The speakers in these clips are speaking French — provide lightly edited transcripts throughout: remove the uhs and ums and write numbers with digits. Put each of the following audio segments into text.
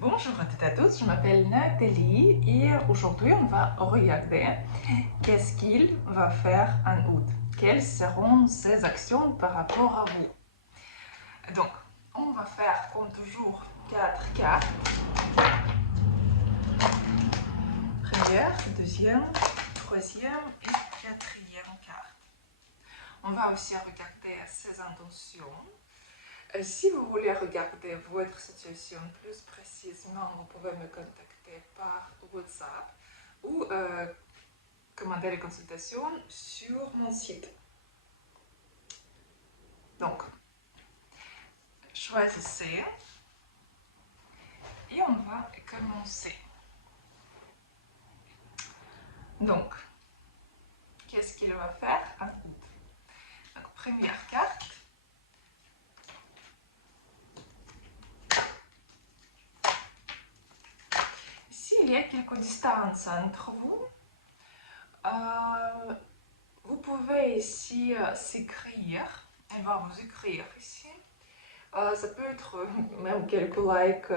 Bonjour à toutes et à tous, je m'appelle Nathalie et aujourd'hui on va regarder qu'est-ce qu'il va faire en août. Quelles seront ses actions par rapport à vous. Donc, on va faire comme toujours 4 cartes. Première, deuxième, troisième et quatrième carte. On va aussi regarder ses intentions. Si vous voulez regarder votre situation plus précisément, vous pouvez me contacter par WhatsApp ou commander les consultations sur mon site. Donc, choisissez et on va commencer. Donc, qu'est-ce qu'il va faire en août? Donc, première carte. S'il y a quelques distances entre vous, vous pouvez ici s'écrire. Elle va vous écrire ici. Ça peut être même quelques likes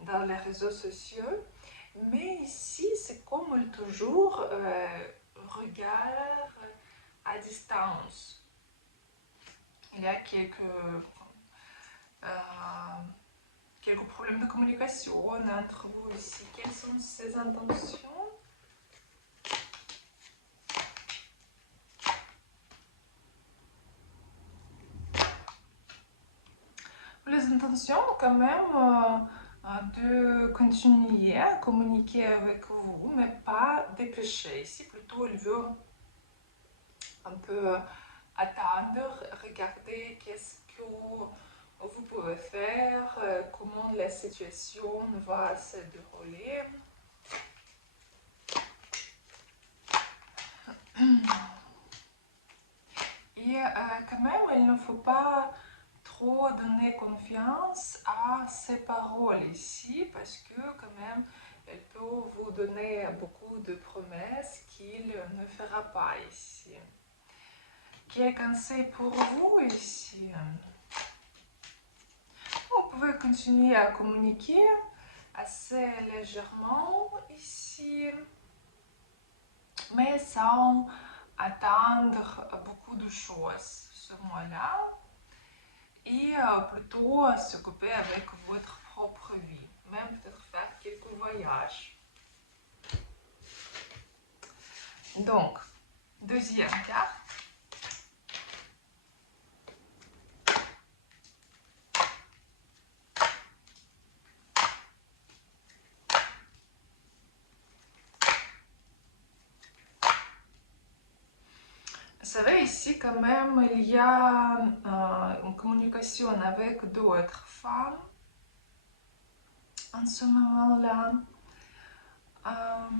dans les réseaux sociaux. Mais ici, c'est comme toujours regard à distance. Il y a quelques problèmes de communication entre vous ici. Quelles sont ces intentions? Les intentions, quand même, de continuer à communiquer avec vous, mais pas dépêcher. Ici, plutôt, il veut un peu attendre, regarder qu'est-ce que vous pouvez faire, comment la situation va se dérouler. Et quand même, il ne faut pas trop donner confiance à ces paroles ici, parce que quand même, elle peut vous donner beaucoup de promesses qu'il ne fera pas ici. Quel conseil pour vous ici? Vous pouvez continuer à communiquer assez légèrement ici, mais sans attendre beaucoup de choses ce mois-là. Et plutôt s'occuper avec votre propre vie, même peut-être faire quelques voyages. Donc, deuxième carte. Vous savez, ici quand même, il y a une communication avec d'autres femmes en ce moment-là. Parce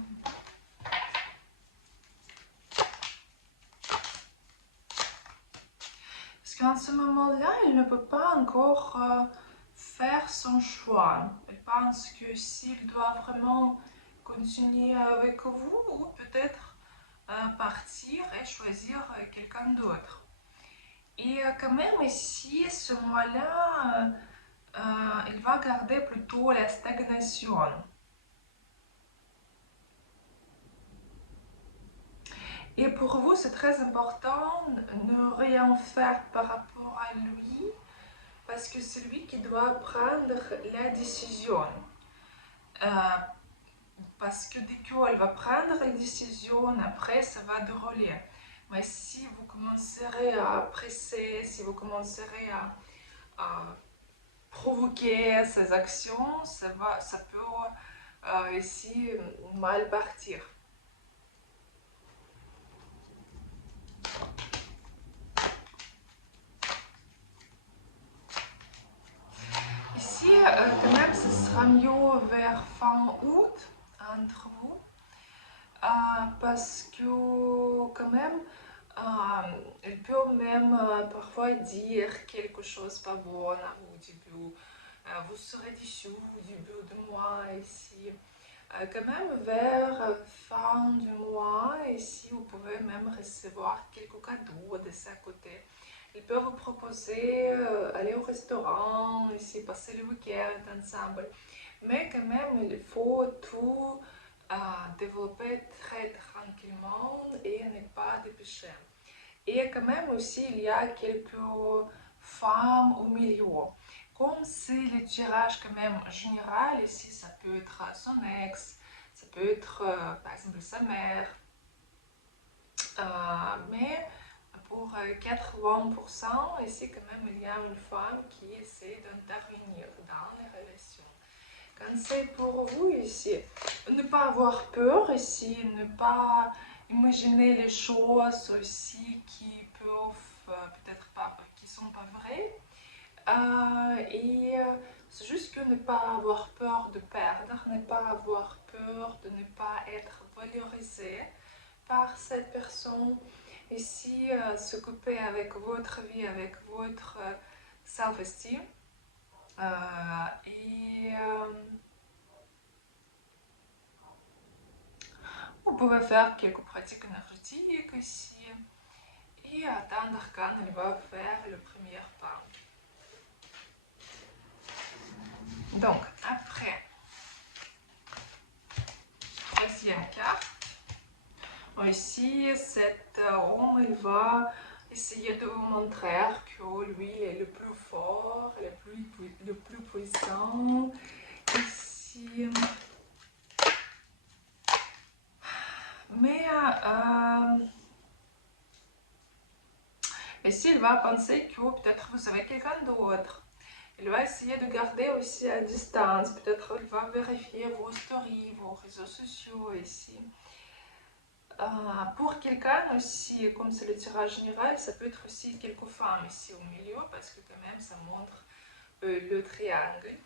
qu'en ce moment-là, il ne peut pas encore faire son choix. Il pense que s'il doit vraiment continuer avec vous, ou peut-être partir et choisir quelqu'un d'autre. Et quand même ici, ce mois-là, il va garder plutôt la stagnation. Et pour vous, c'est très important de ne rien faire par rapport à lui, parce que c'est lui qui doit prendre la décision. Parce que dès qu'elle va prendre la décision, après, ça va dérouler. Mais si vous commencerez à presser, si vous commencerez à provoquer ces actions, ça peut ici mal partir. Ici, quand même, ce sera mieux vers fin août entre vous, parce que quand même, il peut même parfois dire quelque chose pas bon au début. Vous serez déçu au début du mois ici. Quand même, vers fin du mois, ici, vous pouvez même recevoir quelques cadeaux de sa côté. Il peut vous proposer aller au restaurant, ici, passer le week-end ensemble. Mais quand même, il faut tout développer très tranquillement et ne pas dépêcher. Et quand même aussi, il y a quelques femmes au milieu. Comme c'est le tirage quand même général, ici ça peut être son ex, ça peut être par exemple sa mère, mais pour 80%, ici quand même il y a une femme qui essaie d'intervenir dans les relations. Quand c'est pour vous ici, ne pas avoir peur ici, ne pas imaginer les choses aussi qui peuvent peut-être pas, qui sont pas vraies. C'est juste que ne pas avoir peur de perdre, ne pas avoir peur de ne pas être valorisé par cette personne. Ici, s'occuper avec votre vie, avec votre self-esteem. Et vous pouvez faire quelques pratiques énergétiques ici et attendre quand elle va faire le premier pas. Donc, après, troisième carte. Ici, cet homme, il va essayer de vous montrer que lui est le plus fort, le plus puissant. Ici, mais ici, il va penser que peut-être vous avez quelqu'un d'autre. Il va essayer de garder aussi à distance. Peut-être il va vérifier vos stories, vos réseaux sociaux ici. Pour quelqu'un aussi, comme c'est le tirage général, ça peut être aussi quelques femmes ici au milieu, parce que quand même ça montre le triangle.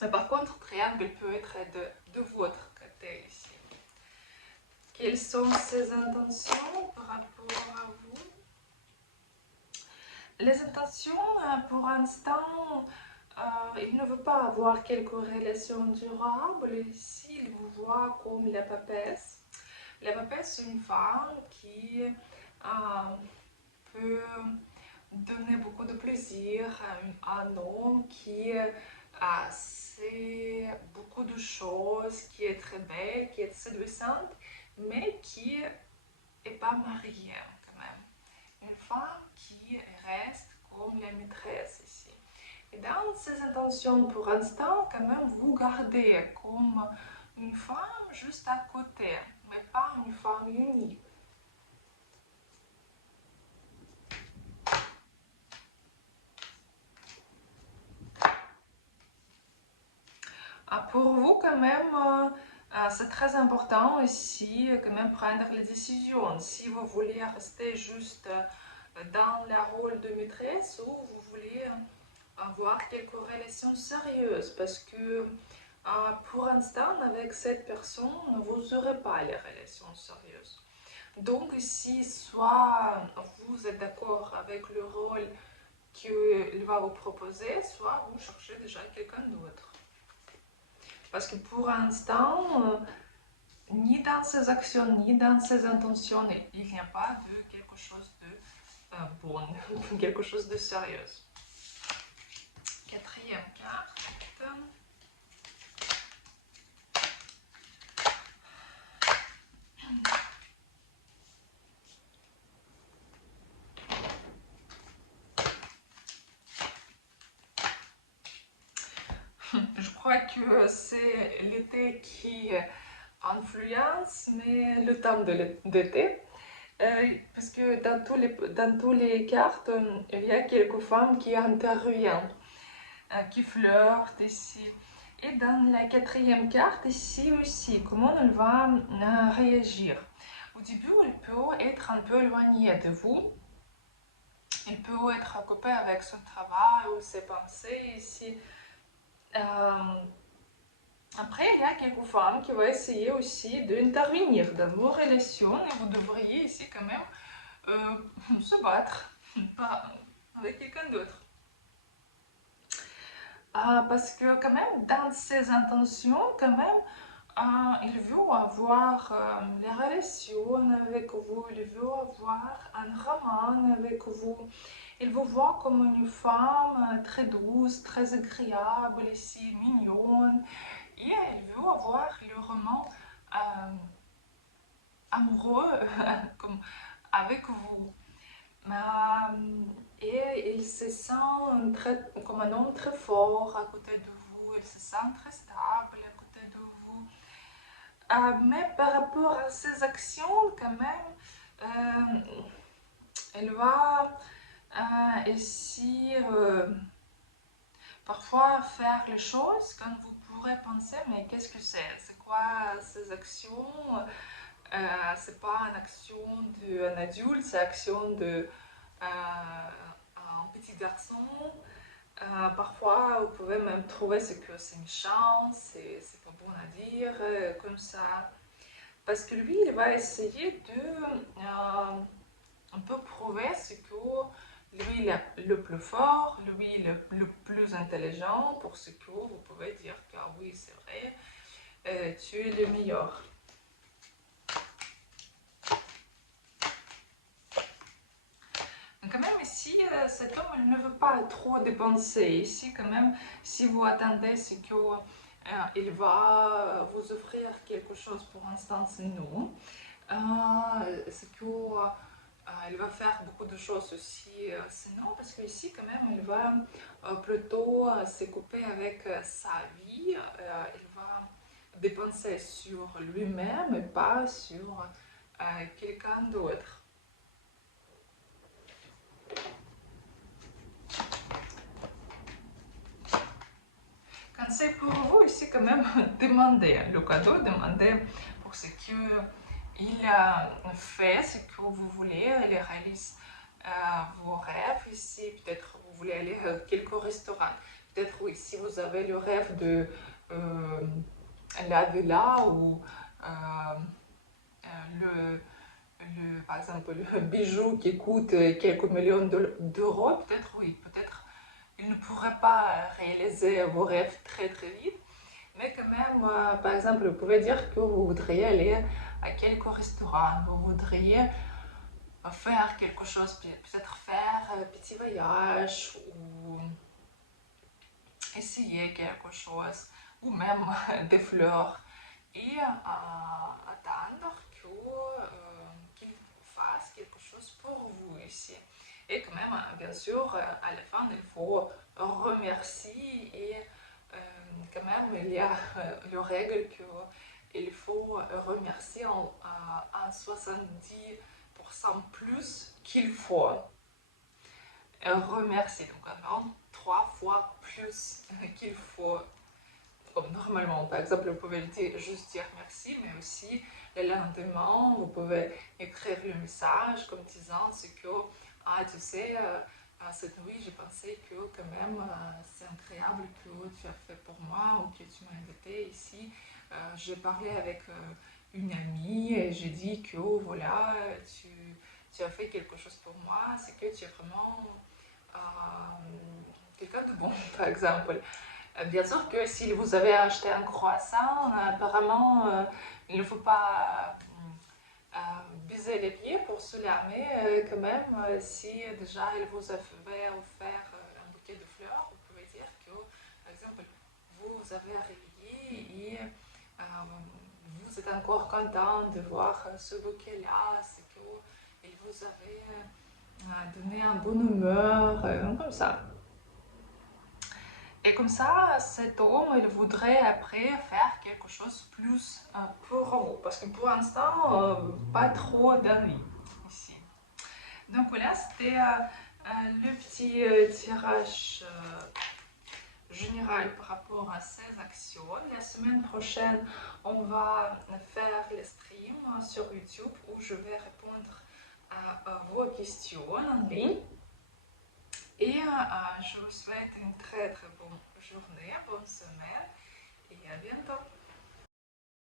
Mais par contre, le triangle peut être de votre côté ici. Quelles sont ses intentions par rapport à vous? Les intentions, pour l'instant, il ne veut pas avoir quelques relations durables. Ici, il vous voit comme la papesse. La papesse, c'est une femme qui peut donner beaucoup de plaisir à un homme qui sait beaucoup de choses, qui est très belle, qui est séduisante, mais qui n'est pas mariée quand même. Une femme qui reste comme la maîtresse ici. Et dans ces intentions, pour l'instant, quand même, vous gardez comme une femme juste à côté, mais pas une femme unie. Pour vous, quand même, c'est très important ici, quand même, prendre les décisions. Si vous voulez rester juste dans le rôle de maîtresse ou vous voulez avoir quelques relations sérieuses, parce que pour l'instant, avec cette personne, vous n'aurez pas les relations sérieuses. Donc ici, soit vous êtes d'accord avec le rôle qu'il va vous proposer, soit vous cherchez déjà quelqu'un d'autre. Parce que pour l'instant, ni dans ses actions, ni dans ses intentions, il n'y a pas de quelque chose de bon, quelque chose de sérieux. Quatrième carte. Je crois que c'est l'été qui influence, mais le temps de l'été. Parce que dans tous les cartes, il y a quelques femmes qui interviennent, qui flirtent ici. Et dans la quatrième carte, ici aussi, comment elle va réagir? Au début, elle peut être un peu éloignée de vous. Elle peut être occupée avec son travail ou ses pensées ici. Après, il y a quelques femmes qui vont essayer aussi d'intervenir dans vos relations et vous devriez ici quand même se battre pas avec quelqu'un d'autre. Parce que quand même, dans ses intentions, quand même, il veut avoir les relations avec vous, il veut avoir un roman avec vous. Il vous voit comme une femme très douce, très agréable, ici, mignonne. Et il veut avoir le roman amoureux comme avec vous. Et il se sent comme un homme très fort à côté de vous, il se sent très stable à côté de vous. Mais par rapport à ses actions, quand même, elle va essayer parfois faire les choses quand vous pourrez penser, mais qu'est-ce que c'est? C'est quoi ces actions? C'est pas une action d'un adulte, c'est l'action de un petit garçon. Parfois, vous pouvez même trouver que c'est méchant, c'est pas bon à dire, comme ça. Parce que lui, il va essayer de un peu prouver que lui, il est le plus fort, lui, le plus intelligent, pour ce que vous pouvez dire que ah oui, c'est vrai, tu es le meilleur. Quand même ici, cet homme il ne veut pas trop dépenser. Ici, quand même, si vous attendez, c'est que il va vous offrir quelque chose pour l'instant, c'est non. C'est que il va faire beaucoup de choses aussi, c'est non, parce que ici, quand même, il va plutôt se couper avec sa vie. Il va dépenser sur lui-même et pas sur quelqu'un d'autre. Quand c'est pour vous ici quand même, demandez le cadeau, demandez pour ce qu'il fait, ce que vous voulez, il réalise vos rêves ici, peut-être vous voulez aller à quelques restaurants, peut-être oui, si vous avez le rêve de la villa ou par exemple le bijou qui coûte quelques millions d'euros, peut-être oui, peut-être il ne pourrait pas réaliser vos rêves très très vite, mais quand même, par exemple, vous pouvez dire que vous voudriez aller à quelques restaurants, vous voudriez faire quelque chose, peut-être faire un petit voyage ou essayer quelque chose, ou même des fleurs, et attendre qu'il fasse quelque chose pour vous ici. Et quand même, bien sûr, à la fin, il faut remercier et quand même, il y a la règle qu'il faut remercier en 70% plus qu'il faut remercier. Donc, en 3 fois plus qu'il faut. Comme normalement, par exemple, vous pouvez juste dire merci, mais aussi le lendemain, vous pouvez écrire le message comme disant ce que, ah, tu sais, cette nuit, j'ai pensé que quand même, c'est incroyable que tu as fait pour moi ou que tu m'as invité ici. J'ai parlé avec une amie et j'ai dit que voilà, tu as fait quelque chose pour moi, c'est que tu es vraiment quelqu'un de bon, par exemple. Bien sûr que si vous avez acheté un croissant, apparemment, il ne faut pas biser les pieds pour cela, mais quand même, si déjà il vous avait offert un bouquet de fleurs, vous pouvez dire que, par exemple, vous avez réveillé et vous êtes encore content de voir ce bouquet-là, c'est qu'il vous avait donné un bonne humeur, comme ça. Et comme ça, cet homme, il voudrait après faire quelque chose de plus pour vous. Parce que pour l'instant, pas trop d'envie ici. Donc voilà, c'était le petit tirage général par rapport à ces actions. La semaine prochaine, on va faire le stream sur YouTube où je vais répondre à vos questions en ligne. Et je vous souhaite une très très bonne journée, bonne semaine et à bientôt.